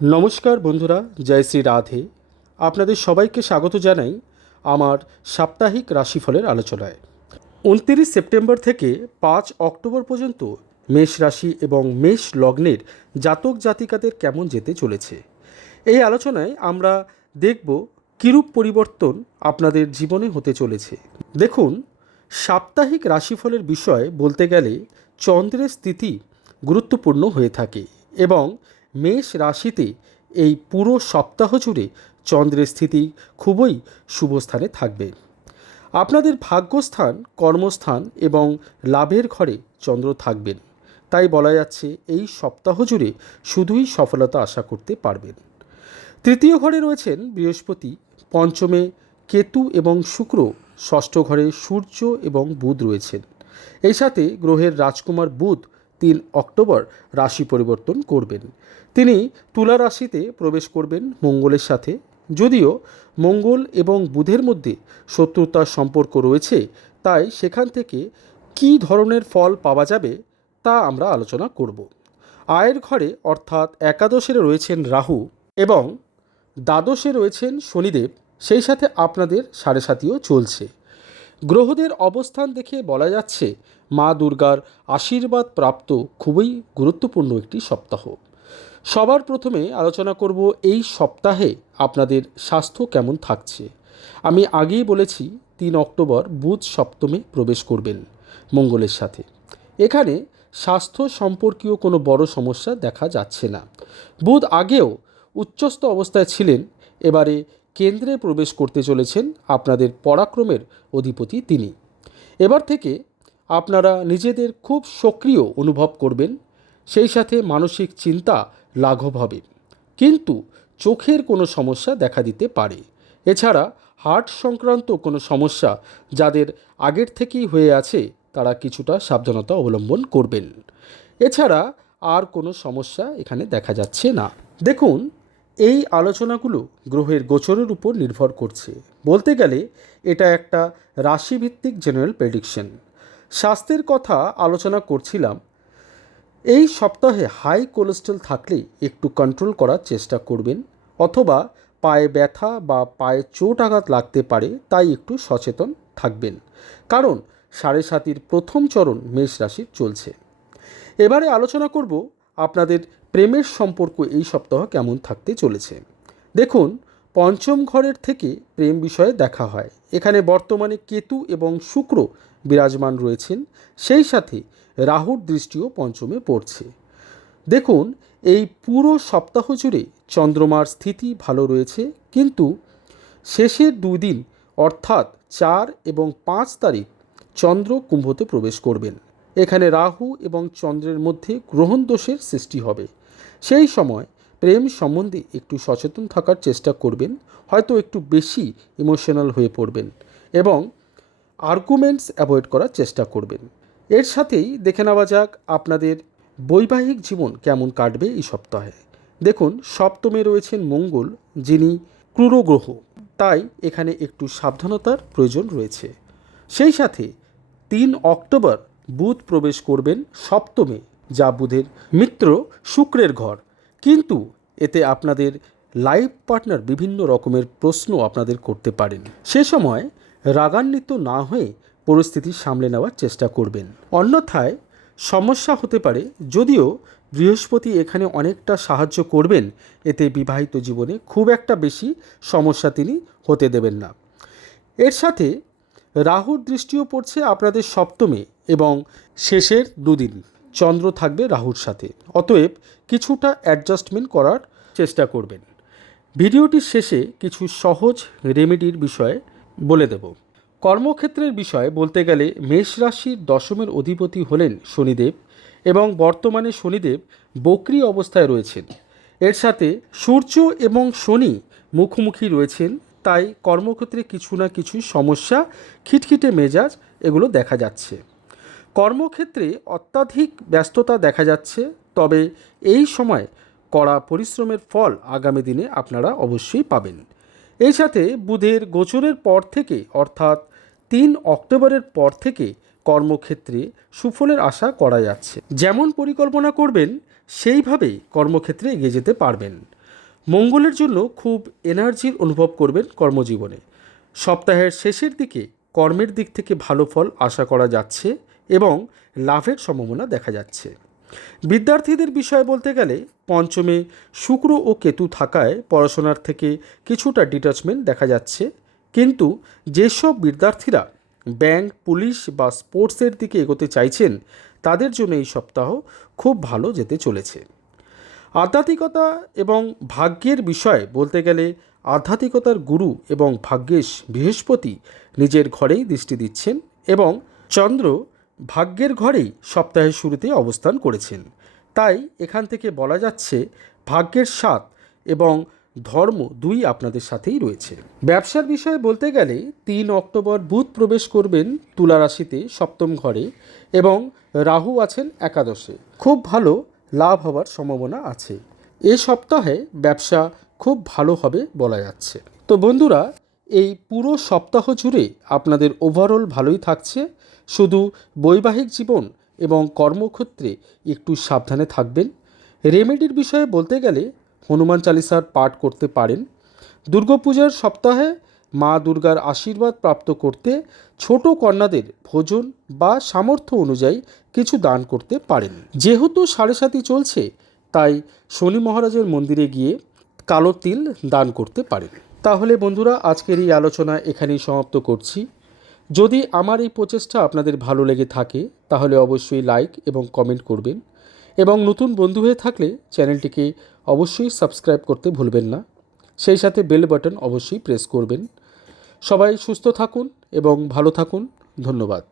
নমস্কার বন্ধুরা, জয় শ্রী রাধে। আপনাদের সবাইকে স্বাগত জানাই আমার সাপ্তাহিক রাশিফলের আলোচনায়। 29 সেপ্টেম্বর থেকে 5 অক্টোবর পর্যন্ত মেষ রাশি এবং মেষ লগ্নের জাতক জাতিকাদের কেমন যেতে চলেছে এই আলোচনায় আমরা দেখব কিরূপ পরিবর্তন আপনাদের জীবনে হতে চলেছে। দেখুন, সাপ্তাহিক রাশিফলের বিষয় বলতে গেলে চন্দ্রের স্থিতি গুরুত্বপূর্ণ হয়ে থাকে এবং মেষ রাশিতে এই পুরো সপ্তাহ জুড়ে চন্দ্রের স্থিতি খুবই শুভ স্থানে থাকবে। আপনাদের ভাগ্যস্থান, কর্মস্থান এবং লাভের ঘরে চন্দ্র থাকবেন, তাই বলা যাচ্ছে এই সপ্তাহ জুড়ে শুধুই সফলতা আশা করতে পারবেন। তৃতীয় ঘরে রয়েছেন বৃহস্পতি, পঞ্চমে কেতু এবং শুক্র, ষষ্ঠ ঘরে সূর্য এবং বুধ রয়েছেন। এই সাথে গ্রহের রাজকুমার বুধ 3 অক্টোবর রাশি পরিবর্তন করবেন। তিনি তুলা রাশিতে প্রবেশ করবেন মঙ্গলের সাথে। যদিও মঙ্গল এবং বুধের মধ্যে শত্রুতার সম্পর্ক রয়েছে, তাই সেখান থেকে কী ধরনের ফল পাওয়া যাবে তা আমরা আলোচনা করব। আয়ের ঘরে অর্থাৎ একাদশে রয়েছেন রাহু এবং দ্বাদশে রয়েছেন শনিদেব, সেই সাথে আপনাদের সাড়ে সাতিও চলছে। গ্রহদের অবস্থান দেখে বলা যাচ্ছে মা দুর্গার আশীর্বাদ প্রাপ্ত খুবই গুরুত্বপূর্ণ একটি সপ্তাহ। সবার প্রথমে আলোচনা করব এই সপ্তাহে আপনাদের স্বাস্থ্য কেমন থাকছে। আমি আগেই বলেছি 3 অক্টোবর বুধ সপ্তমে প্রবেশ করবেন মঙ্গলের সাথে। এখানে স্বাস্থ্য সম্পর্কীয় কোনো বড় সমস্যা দেখা যাচ্ছে না। বুধ আগেও উচ্চস্থ অবস্থায় ছিলেন, এবারে কেন্দ্রে প্রবেশ করতে চলেছেন। আপনাদের পরাক্রমের অধিপতি তিনি। এবার থেকে আপনারা নিজেদের খুব সক্রিয় অনুভব করবেন, সেই সাথে মানসিক চিন্তা লাঘব হবে, কিন্তু চোখের কোনো সমস্যা দেখা দিতে পারে। এছাড়া হার্ট সংক্রান্ত কোনো সমস্যা যাদের আগের থেকেই হয়ে আছে তারা কিছুটা সাবধানতা অবলম্বন করবেন। এছাড়া আর কোনো সমস্যা এখানে দেখা যাচ্ছে না। দেখুন, এই আলোচনাগুলো গ্রহের গোচরের উপর নির্ভর করছে। বলতে গেলে এটা একটা রাশিভিত্তিক জেনারেল প্রেডিকশন। স্বাস্থ্যের কথা আলোচনা করছিলাম। এই সপ্তাহে হাই কোলেস্ট্রল থাকলে একটু কন্ট্রোল করার চেষ্টা করবেন, অথবা পায়ে ব্যথা বা পায়ে চোট আঘাত লাগতে পারে, তাই একটু সচেতন থাকবেন, কারণ সাড়ে সাতির প্রথম চরণ মেষ রাশির চলছে। এবারে আলোচনা করব আপনাদের প্রেমের সম্পর্ক এই সপ্তাহ কেমন থাকতে চলেছে। দেখুন, পঞ্চম ঘরের থেকে প্রেম বিষয়ে দেখা হয়। এখানে বর্তমানে কেতু এবং শুক্র বিরাজমান রয়েছেন, সেই সাথে রাহুর দৃষ্টিও পঞ্চমে পড়ছে। দেখুন, এই পুরো সপ্তাহ জুড়ে চন্দ্রমার স্থিতি ভালো রয়েছে, কিন্তু শেষের 2 দিন অর্থাৎ 4 এবং 5 তারিখ চন্দ্র কুম্ভতে প্রবেশ করবেন। এখানে রাহু এবং চন্দ্রের মধ্যে গ্রহণ দোষের সৃষ্টি হবে। সেই সময় প্রেম সম্বন্ধে একটু সচেতন থাকার চেষ্টা করবেন, হয়তো একটু বেশি ইমোশনাল হয়ে পড়বেন এবং আর্গুমেন্টস অ্যাভয়েড করার চেষ্টা করবেন। এর সাথেই দেখে নেওয়া যাক আপনাদের বৈবাহিক জীবন কেমন কাটবে এই সপ্তাহে। দেখুন, সপ্তমে রয়েছেন মঙ্গল, যিনি ক্রূর গ্রহ, তাই এখানে একটু সাবধানতার প্রয়োজন রয়েছে। সেই সাথে 3 অক্টোবর বুধ প্রবেশ করবেন সপ্তমে, যা বুধের মিত্র শুক্রের ঘর, কিন্তু এতে আপনাদের লাইফ পার্টনার বিভিন্ন রকমের প্রশ্ন আপনাদের করতে পারেন। সে সময় রাগান্বিত না হয়ে পরিস্থিতি সামলে নেওয়ার চেষ্টা করবেন, অন্যথায় সমস্যা হতে পারে। যদিও বৃহস্পতি এখানে অনেকটা সাহায্য করবেন, এতে বিবাহিত জীবনে খুব একটা বেশি সমস্যা তিনি হতে দেবেন না। এর সাথে রাহুর দৃষ্টিও পড়ছে আপনাদের সপ্তমে এবং শেষের 2 দিন চন্দ্র থাকবে রাহুর সাথে, অতএব কিছুটা অ্যাডজাস্টমেন্ট করার চেষ্টা করবেন। ভিডিওটির শেষে কিছু সহজ রেমেডির বিষয়ে বলে দেব। কর্মক্ষেত্রের বিষয়ে বলতে গেলে মেষ রাশির দশমের অধিপতি হলেন শনিদেব এবং বর্তমানে শনিদেব বক্রী অবস্থায় রয়েছেন। এর সাথে সূর্য এবং শনি মুখোমুখি রয়েছেন, তাই কর্মক্ষেত্রে কিছু না কিছু সমস্যা, খিটখিটে মেজাজ এগুলো দেখা যাচ্ছে। কর্মক্ষেত্রে অত্যাধিক ব্যস্ততা দেখা যাচ্ছে, তবে এই সময় কড়া পরিশ্রমের ফল আগামী দিনে আপনারা অবশ্যই পাবেন। এই সাথে বুধের গোচরের পর থেকে অর্থাৎ 3 অক্টোবরের পর থেকে কর্মক্ষেত্রে সুফলের আশা করা যাচ্ছে। যেমন পরিকল্পনা করবেন সেইভাবেই কর্মক্ষেত্রে এগিয়ে যেতে পারবেন। মঙ্গলের জন্য খুব এনার্জির অনুভব করবেন কর্মজীবনে। সপ্তাহের শেষের দিকে কর্মের দিক থেকে ভালো ফল আশা করা যাচ্ছে এবং লাভের সম্ভাবনা দেখা যাচ্ছে। বিদ্যার্থীদের বিষয়ে বলতে গেলে পঞ্চমে শুক্র ও কেতু থাকায় পড়াশোনার থেকে কিছুটা ডিটাচমেন্ট দেখা যাচ্ছে, কিন্তু যেসব বিদ্যার্থীরা ব্যাংক, পুলিশ বা স্পোর্টসের দিকে এগোতে চাইছেন তাদের জন্য এই সপ্তাহ খুব ভালো যেতে চলেছে। আধ্যাত্মিকতা এবং ভাগ্যের বিষয়ে বলতে গেলে আধ্যাত্মিকতার গুরু এবং ভাগ্যেশ বৃহস্পতি নিজের ঘরেই দৃষ্টি দিচ্ছেন এবং চন্দ্র ভাগ্যের ঘরেই সপ্তাহের শুরুতে অবস্থান করেছেন। তাই এখান থেকে বলা যাচ্ছে ভাগ্যের সাথ এবং ধর্ম দুই আপনাদের সাথেই রয়েছে। ব্যবসার বিষয়ে বলতে গেলে 3 অক্টোবর বুধ প্রবেশ করবেন তুলা রাশিতে সপ্তম ঘরে এবং রাহু আছেন একাদশে। খুব ভালো লাভ হওয়ার সম্ভাবনা আছে। এ সপ্তাহে ব্যবসা খুব ভালো হবে বলা যাচ্ছে। তো বন্ধুরা, এই পুরো সপ্তাহ জুড়ে আপনাদের ওভারঅল ভালোই থাকছে, শুধু বৈবাহিক জীবন এবং কর্মক্ষেত্রে একটু সাবধানে থাকবেন। রেমেডির বিষয়ে বলতে গেলে হনুমান চালিসার পাঠ করতে পারেন। দুর্গাপূজার সপ্তাহে মা দুর্গার আশীর্বাদ প্রাপ্ত করতে ছোট কন্যাদের ভোজন বা সামর্থ্য অনুযায়ী কিছু দান করতে পারেন। যেহেতু 7.5 চলছে, তাই শনি মহারাজের মন্দিরে গিয়ে কালো তিল দান করতে পারেন। তাহলে বন্ধুরা, আজকের এই আলোচনা এখানেই সমাপ্ত করছি। যদি আমার এই প্রচেষ্টা আপনাদের ভালো লেগে থাকে তাহলে অবশ্যই লাইক এবং কমেন্ট করবেন, এবং নতুন বন্ধু হয়ে থাকলে চ্যানেলটিকে অবশ্যই সাবস্ক্রাইব করতে ভুলবেন না। সেই সাথে বেল বাটন অবশ্যই প্রেস করবেন। সবাই সুস্থ থাকুন এবং ভালো থাকুন। ধন্যবাদ।